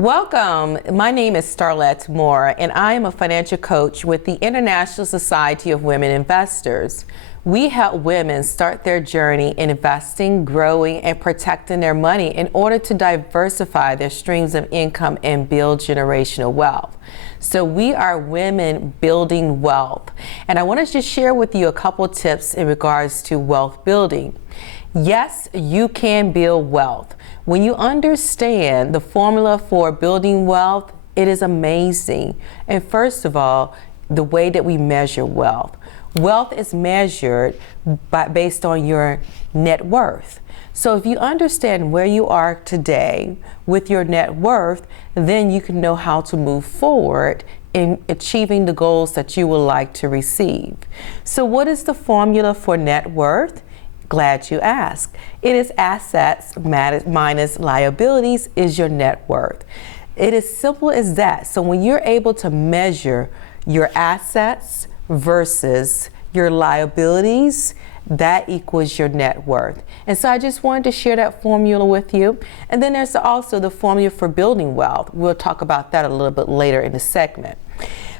Welcome. My name is Starlett Moore, and I am a financial coach with the International Society of Women Investors. We help women start their journey in investing, growing, and protecting their money in order to diversify their streams of income and build generational wealth. So we are women building wealth. And I want to just share with you a couple tips in regards to wealth building. Yes, you can build wealth. When you understand the formula for building wealth, it is amazing. And first of all, the way that we measure wealth. Wealth is measured based on your net worth. So if you understand where you are today with your net worth, then you can know how to move forward in achieving the goals that you would like to receive. So what is the formula for net worth? Glad you asked. It is assets minus liabilities is your net worth. It is simple as that. So when you're able to measure your assets versus your liabilities, that equals your net worth. And so I just wanted to share that formula with you. And then there's also the formula for building wealth. We'll talk about that a little bit later in the segment.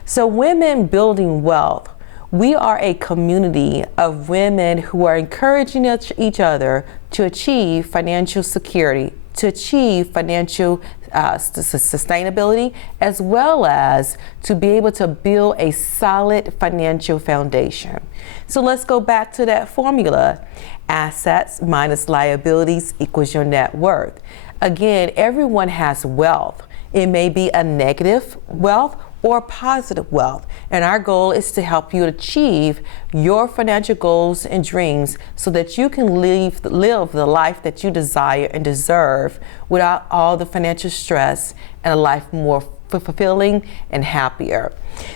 So women building wealth. We are a community of women who are encouraging each other to achieve financial security, to achieve financial sustainability, as well as to be able to build a solid financial foundation. So let's go back to that formula. Assets minus liabilities equals your net worth. Again, everyone has wealth. It may be a negative wealth or positive wealth. And our goal is to help you achieve your financial goals and dreams so that you can live the life that you desire and deserve without all the financial stress and a life more fulfilling and happier.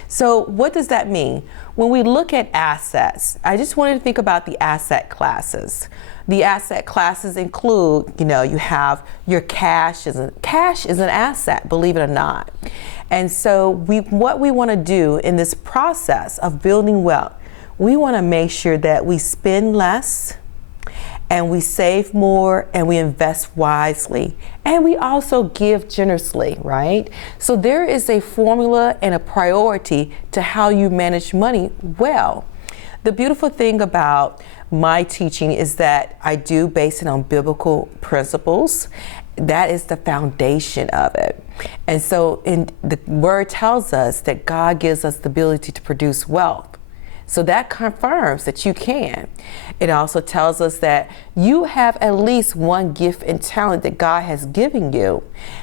So what does that mean? When we look at assets, I just wanted to think about the asset classes. The asset classes include, you have your cash is an asset, believe it or not. And so what we want to do in this process of building wealth, we want to make sure that we spend less and we save more and we invest wisely and we also give generously, right? So there is a formula and a priority to how you manage money well. The beautiful thing about my teaching is that I do base it on biblical principles. That is the foundation of it. And so the word tells us that God gives us the ability to produce wealth. So that confirms that you can. It also tells us that you have at least one gift and talent that God has given you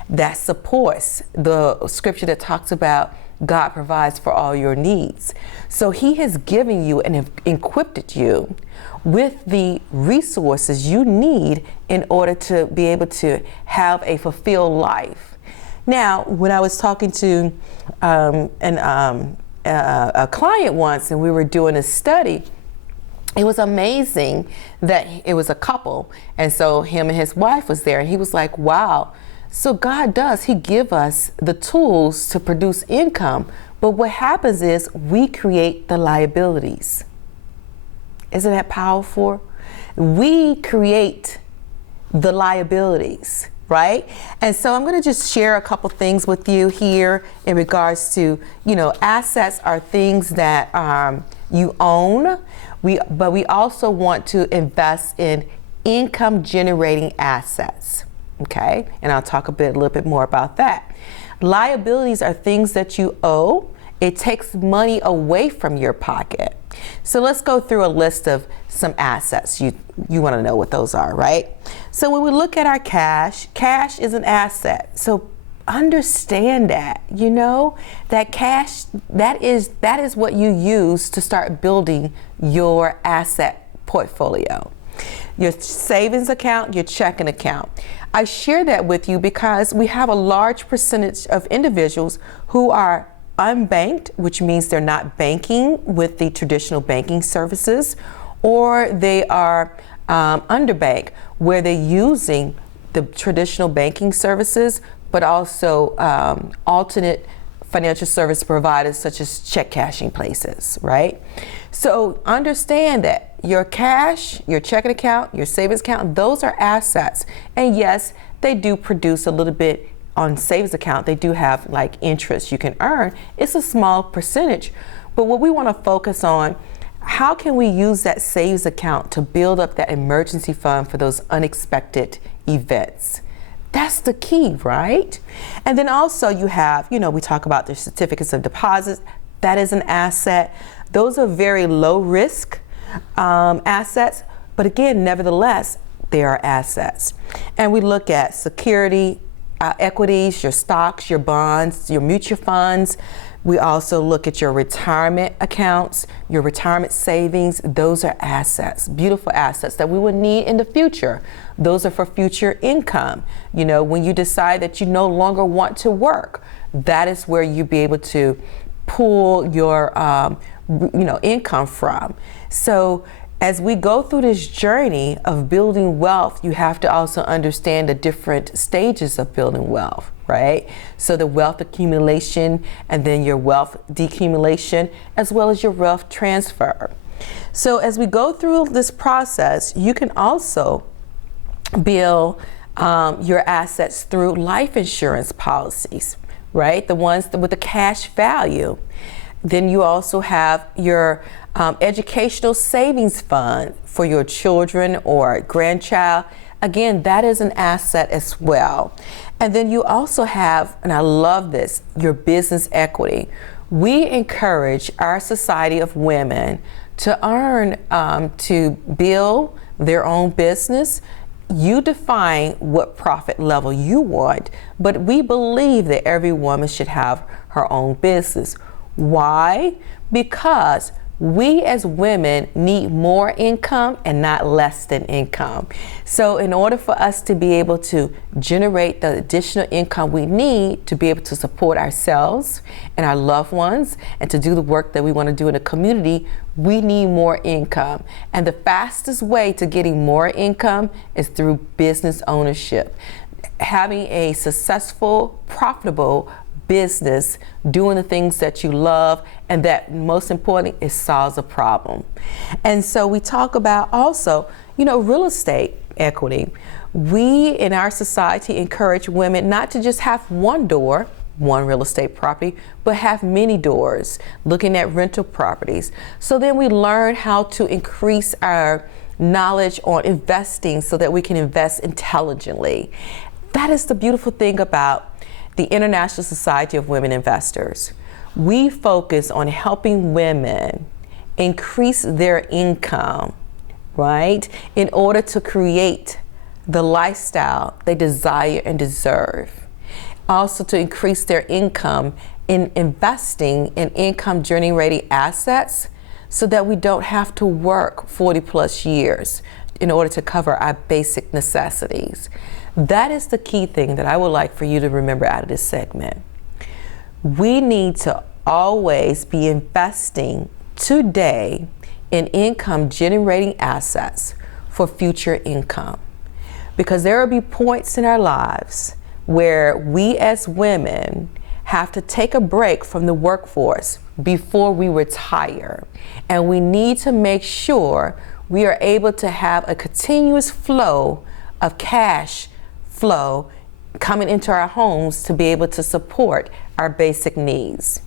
that supports the scripture that talks about God provides for all your needs. So he has given you and equipped you with the resources you need in order to be able to have a fulfilled life. Now, when I was talking to a client once and we were doing a study, it was amazing that it was a couple. And so him and his wife was there and he was like, wow. So God he give us the tools to produce income. But what happens is we create the liabilities. Isn't that powerful? We create the liabilities, right? And so I'm going to just share a couple things with you here in regards to, assets are things that you own. But we also want to invest in income generating assets. Okay, and I'll talk a little bit more about that. Liabilities are things that you owe. It takes money away from your pocket. So let's go through a list of some assets. You want to know what those are, right? So when we look at our cash is an asset. So understand that, that cash, that is what you use to start building your asset portfolio. Your savings account, your checking account. I share that with you because we have a large percentage of individuals who are unbanked, which means they're not banking with the traditional banking services, or they are underbanked, where they're using the traditional banking services, but also alternate financial service providers such as check cashing places, right? So understand that your cash, your checking account, your savings account, those are assets. And yes, they do produce a little bit on savings account, they do have like interest you can earn. It's a small percentage, but what we want to focus on, how can we use that savings account to build up that emergency fund for those unexpected events? That's the key, right? And then also you have, we talk about the certificates of deposits. That is an asset. Those are very low risk assets, but again, nevertheless, they are assets. And we look at security, equities, your stocks, your bonds, your mutual funds. We also look at your retirement accounts, your retirement savings. Those are assets, beautiful assets that we will need in the future. Those are for future income. When you decide that you no longer want to work, that is where you'll be able to pull your income from. So as we go through this journey of building wealth, you have to also understand the different stages of building wealth, right? So the wealth accumulation and then your wealth decumulation, as well as your wealth transfer. So as we go through this process, you can also build your assets through life insurance policies, right? The ones with the cash value. Then you also have your educational savings fund for your children or grandchild. Again, that is an asset as well. And then you also have, and I love this, your business equity. We encourage our society of women to earn, to build their own business. You define what profit level you want, but we believe that every woman should have her own business. Why? Because we as women need more income and not less than income. So in order for us to be able to generate the additional income we need to be able to support ourselves and our loved ones and to do the work that we want to do in the community, we need more income. And the fastest way to getting more income is through business ownership. Having a successful, profitable business, doing the things that you love, and that most important is solves a problem. And so we talk about also, real estate equity. We in our society encourage women not to just have one door, one real estate property, but have many doors, looking at rental properties. So then we learn how to increase our knowledge on investing so that we can invest intelligently. That is the beautiful thing about the International Society of Women Investors. We focus on helping women increase their income, right, in order to create the lifestyle they desire and deserve. Also to increase their income in investing in income generating assets so that we don't have to work 40 plus years in order to cover our basic necessities. That is the key thing that I would like for you to remember out of this segment. We need to always be investing today in income generating assets for future income. Because there will be points in our lives where we as women have to take a break from the workforce before we retire. And we need to make sure we are able to have a continuous flow of cash flow coming into our homes to be able to support our basic needs.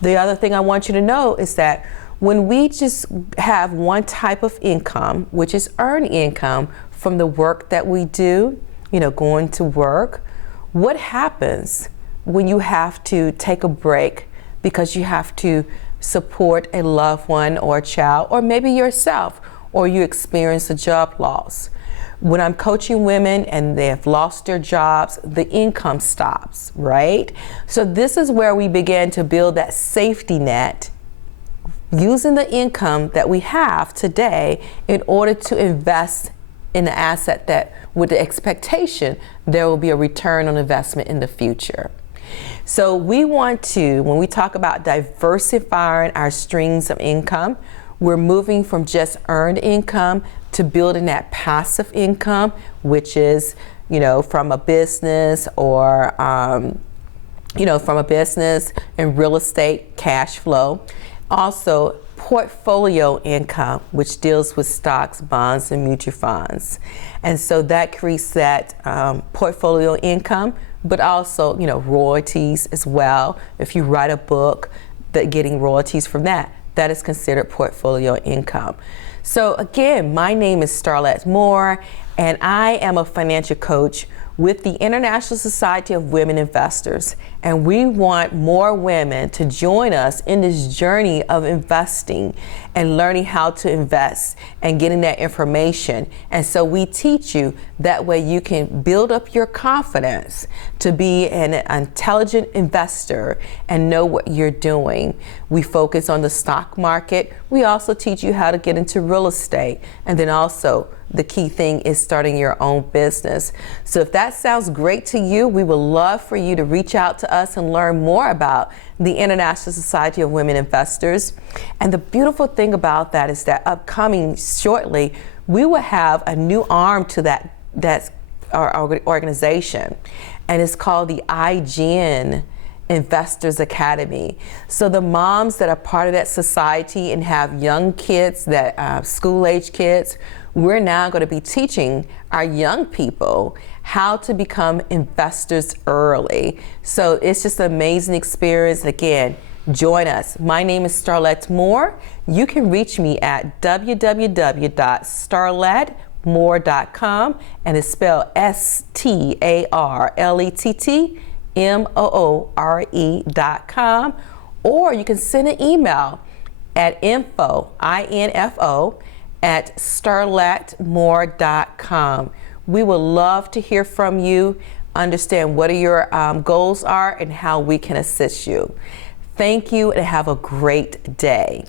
The other thing I want you to know is that when we just have one type of income, which is earned income from the work that we do, going to work, what happens when you have to take a break because you have to support a loved one or a child, or maybe yourself, or you experience a job loss? When I'm coaching women and they have lost their jobs, the income stops, right? So this is where we begin to build that safety net using the income that we have today in order to invest in an asset that, with the expectation, there will be a return on investment in the future. So we want to, when we talk about diversifying our streams of income, we're moving from just earned income to building that passive income, which is, from a business or, from a business and real estate cash flow. Also, portfolio income, which deals with stocks, bonds, and mutual funds. And so that creates that portfolio income, but also, royalties as well. If you write a book, that getting royalties from that is considered portfolio income. So again, my name is Starlett Moore, and I am a financial coach with the International Society of Women Investors, and we want more women to join us in this journey of investing and learning how to invest and getting that information. And so we teach you that way you can build up your confidence to be an intelligent investor and know what you're doing. We focus on the stock market. We also teach you how to get into real estate, and then also the key thing is starting your own business. So if that sounds great to you, we would love for you to reach out to us and learn more about the International Society of Women Investors. And the beautiful thing about that is that upcoming shortly, we will have a new arm to that's our organization, and it's called the IGN Investors Academy. So the moms that are part of that society and have young kids, that school-age kids, we're now going to be teaching our young people how to become investors early. So it's just an amazing experience. Again, join us. My name is Starlett Moore. You can reach me at www.starlettmoore.com, and it's spelled StarlettMoore.com, or you can send an email at info at starlettmoore.com. We would love to hear from you, understand what your goals are, and how we can assist you. Thank you, and have a great day.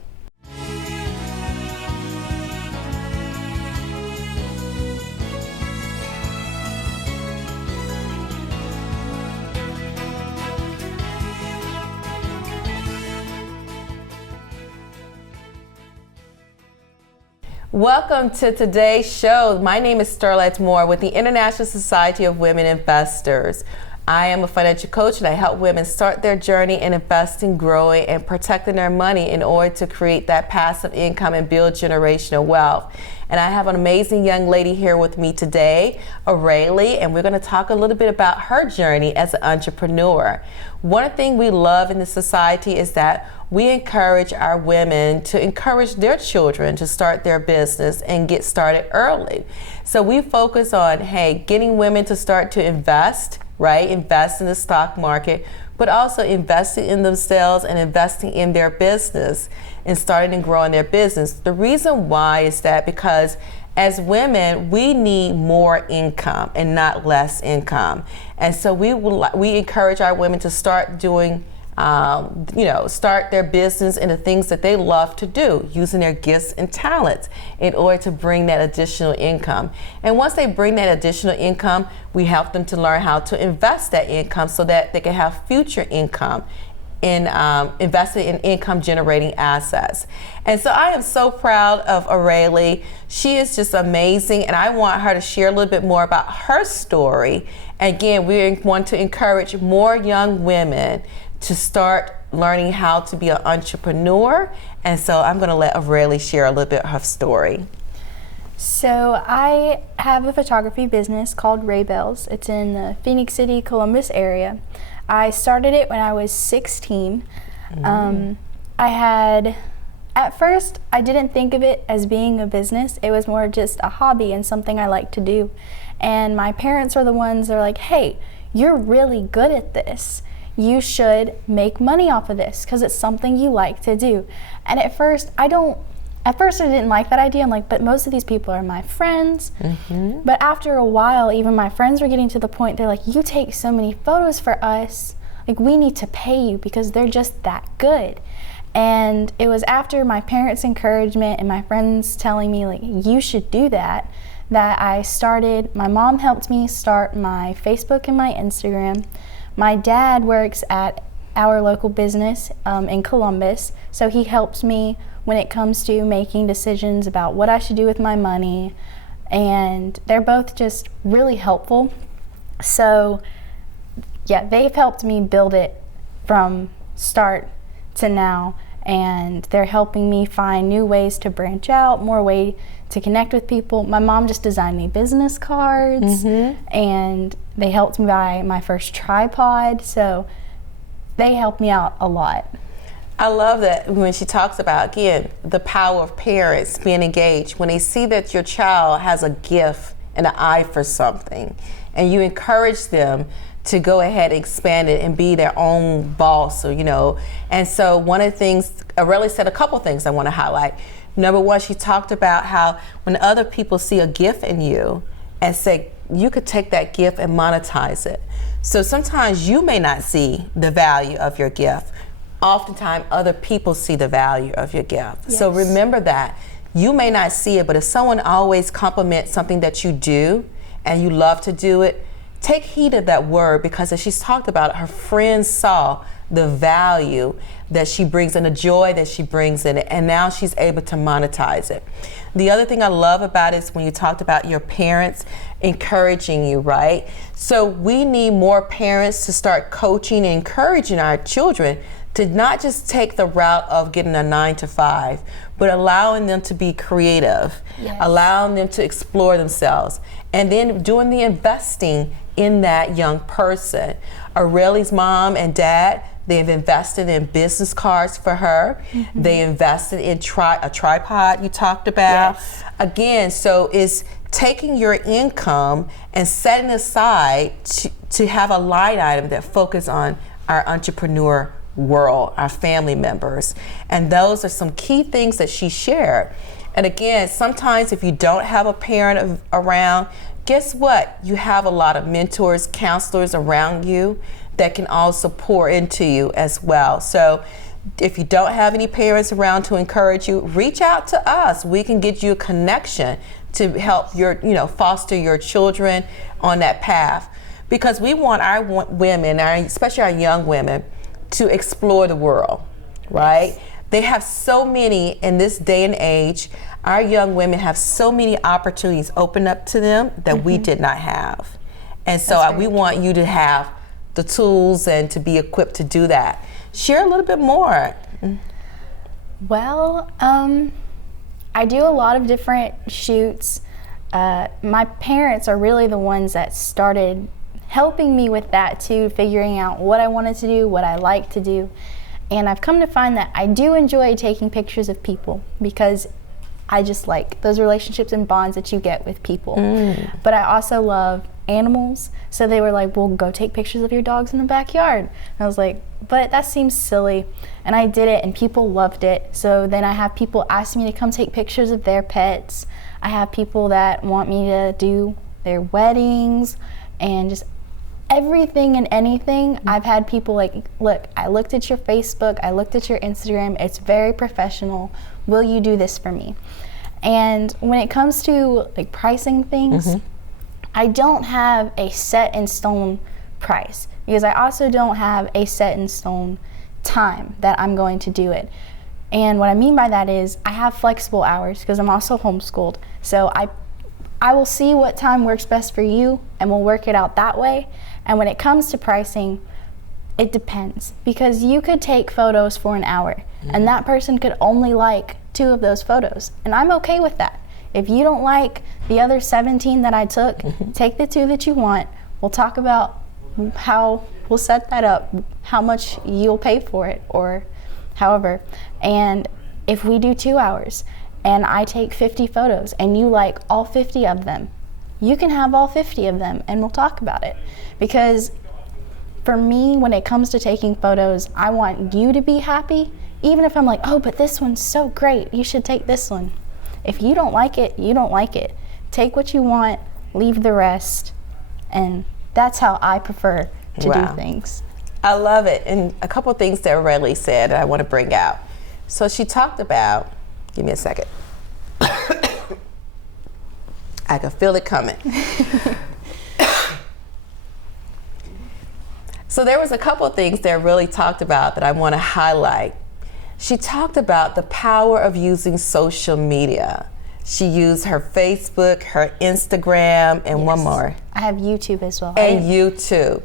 Welcome to today's show. My name is Starlett Moore with the International Society of Women Investors. I am a financial coach, and I help women start their journey in investing, growing, and protecting their money in order to create that passive income and build generational wealth. And I have an amazing young lady here with me today, Aurelie, and we're going to talk a little bit about her journey as an entrepreneur. One thing we love in the society is that we encourage our women to encourage their children to start their business and get started early. So we focus on, getting women to start to invest, right? Invest in the stock market, but also investing in themselves and investing in their business and starting and growing their business. The reason why is that because as women, we need more income and not less income. And so we encourage our women to start doing start their business in the things that they love to do, using their gifts and talents in order to bring that additional income. And once they bring that additional income, we help them to learn how to invest that income so that they can have future income in invested in income generating assets. And so I am so proud of Aurelie. She is just amazing, and I want her to share a little bit more about her story. Again, we want to encourage more young women to start learning how to be an entrepreneur. And so I'm going to let Aurelie share a little bit of her story. So I have a photography business called Ray Bells. It's in the Phoenix City, Columbus area. I started it when I was 16. At first, I didn't think of it as being a business. It was more just a hobby and something I like to do. And my parents are the ones that are like, hey, you're really good at this. You should make money off of this because it's something you like to do. And at first I didn't like that idea. I'm like, but most of these people are my friends. Mm-hmm. But after a while, even my friends were getting to the point, they're like, you take so many photos for us, like we need to pay you because they're just that good. And it was after my parents' encouragement and my friends telling me like, you should do that I started. My mom helped me start my Facebook and my Instagram. My dad works at our local business in Columbus, so he helps me when it comes to making decisions about what I should do with my money, and they're both just really helpful. So yeah, they've helped me build it from start to now, and they're helping me find new ways to branch out, more way to connect with people. My mom just designed me business cards, and they helped me buy my first tripod, so they helped me out a lot. I love that when she talks about, again, the power of parents being engaged. When they see that your child has a gift and an eye for something, and you encourage them to go ahead and expand it and be their own boss, or, you know. And so one of the things, Aurelie said a couple things I want to highlight. Number one, she talked about how when other people see a gift in you and say, you could take that gift and monetize it. So sometimes you may not see the value of your gift. Oftentimes other people see the value of your gift. Yes. So remember that. You may not see it, but if someone always compliments something that you do and you love to do it, take heed of that word, because as she's talked about it, her friends saw the value that she brings and the joy that she brings in it, and now she's able to monetize it. The other thing I love about it is when you talked about your parents encouraging you, right? So we need more parents to start coaching and encouraging our children to not just take the route of getting a 9-to-5, but allowing them to be creative, yes, allowing them to explore themselves, and then doing the investing in that young person. Aurelie's mom and dad, they've invested in business cards for her. They invested in a tripod you talked about. Yes. Again, so it's taking your income and setting aside to have a line item that focus on our entrepreneur world, our family members. And those are some key things that she shared. And again, sometimes if you don't have a parent around, guess what? You have a lot of mentors, counselors around you that can also pour into you as well. So if you don't have any parents around to encourage you, reach out to us. We can get you a connection to help your, foster your children on that path. Because we want our women, especially our young women, to explore the world, right? Yes. They have so many in this day and age. Our young women have so many opportunities open up to them that we did not have. And so we want you to have the tools and to be equipped to do that. Share a little bit more. Well, I do a lot of different shoots. My parents are really the ones that started helping me with that too, figuring out what I wanted to do, what I like to do. And I've come to find that I do enjoy taking pictures of people, because I just like those relationships and bonds that you get with people. But I also love animals. So they were like, well, go take pictures of your dogs in the backyard. And I was like, but that seems silly. And I did it and people loved it. So then I have people ask me to come take pictures of their pets. I have people that want me to do their weddings and just everything and anything. I've had people like, look, I looked at your Facebook, I looked at your Instagram, it's very professional. Will you do this for me? And when it comes to like pricing things, I don't have a set in stone price, because I also don't have a set in stone time that I'm going to do it. And what I mean by that is I have flexible hours, because I'm also homeschooled. So I will see what time works best for you and we'll work it out that way. And when it comes to pricing, it depends, because you could take photos for an hour and that person could only like 2 of those photos. And I'm okay with that. If you don't like the other 17 that I took, take the 2 that you want. We'll talk about how we'll set that up, how much you'll pay for it, or however. And if we do 2 hours and I take 50 photos and you like all 50 of them, you can have all 50 of them and we'll talk about it. Because for me, when it comes to taking photos, I want you to be happy. Even if I'm like, oh, but this one's so great, you should take this one. If you don't like it, you don't like it. Take what you want, leave the rest. And that's how I prefer to do things. I love it. And a couple of things that Aurelie said that I want to bring out. So she talked about, give me a second. I can feel it coming. So there was a couple of things that really talked about that I want to highlight. She talked about the power of using social media. She used her Facebook, her Instagram, and one more. I have YouTube as well. And YouTube.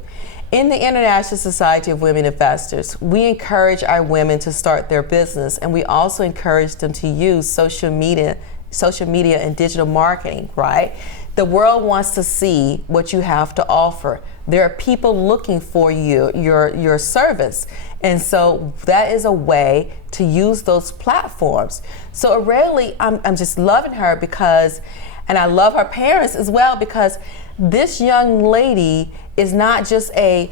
In the International Society of Women Investors, we encourage our women to start their business, and we also encourage them to use social media and digital marketing, right? The world wants to see what you have to offer. There are people looking for your service. And so that is a way to use those platforms. So Aurelie, I'm just loving her because, and I love her parents as well, because this young lady is not just a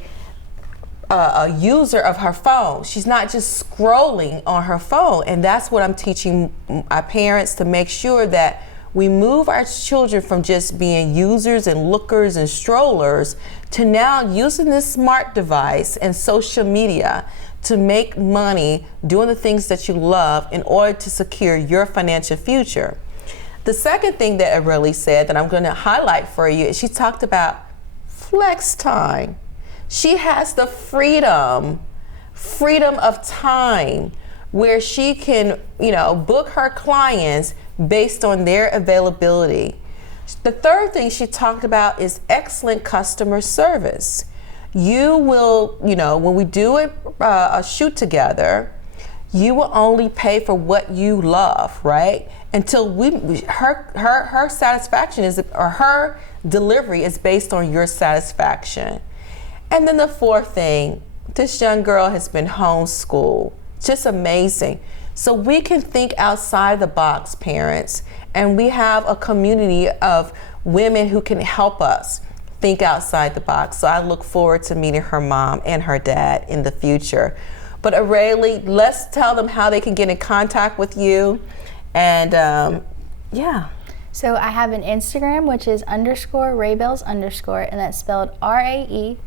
user of her phone. She's not just scrolling on her phone. And that's what I'm teaching our parents, to make sure that we move our children from just being users and lookers and strollers to now using this smart device and social media to make money doing the things that you love in order to secure your financial future. The second thing that Aurelie said that I'm going to highlight for you is she talked about flex time. She has the freedom of time where she can, book her clients based on their availability. The third thing she talked about is excellent customer service. You will, when we do a shoot together, you will only pay for what you love, right? Until her satisfaction or her delivery is based on your satisfaction. And then the fourth thing, this young girl has been homeschooled. Just amazing. So we can think outside the box, parents, and we have a community of women who can help us think outside the box. So I look forward to meeting her mom and her dad in the future. But Aurelie, let's tell them how they can get in contact with you. And yeah. So I have an Instagram, which is _Raebells_, and that's spelled RAEBELLES.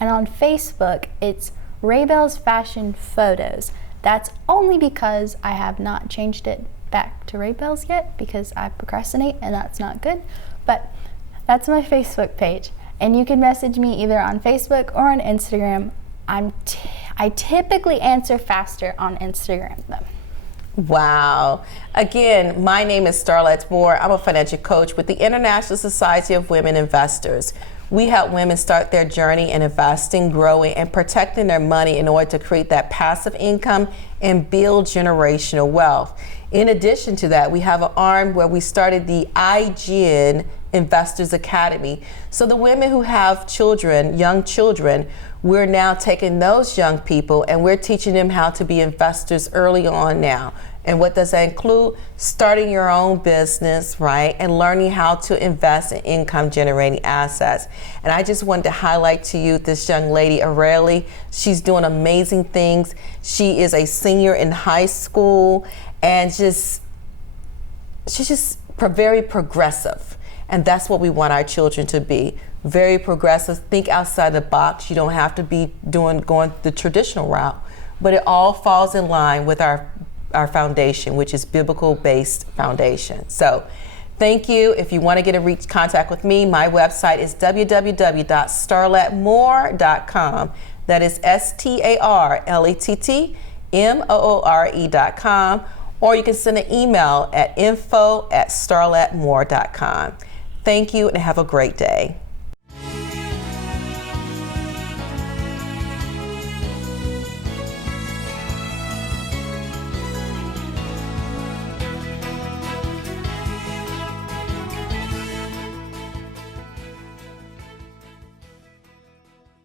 And on Facebook, it's Raebells Fashion Photos. That's only because I have not changed it back to Raebells yet, because I procrastinate and that's not good. But that's my Facebook page. And you can message me either on Facebook or on Instagram. I typically answer faster on Instagram though. Wow. Again, my name is Starlett Moore. I'm a financial coach with the International Society of Women Investors. We help women start their journey in investing, growing, and protecting their money in order to create that passive income and build generational wealth. In addition to that, we have an arm where we started the IGN Investors Academy. So the women who have children, young children, we're now taking those young people and we're teaching them how to be investors early on now. And what does that include? Starting your own business, right? And learning how to invest in income generating assets. And I just wanted to highlight to you this young lady, Aurelie. She's doing amazing things. She is a senior in high school and she's just very progressive. And that's what we want our children to be. Very progressive, think outside the box. You don't have to be going the traditional route, but it all falls in line with our foundation, which is biblical-based foundation. So thank you. If you want to get in contact with me, my website is www.starlettmoore.com. That is StarlettMoore.com. Or you can send an email at info@starlettmoore.com. Thank you and have a great day.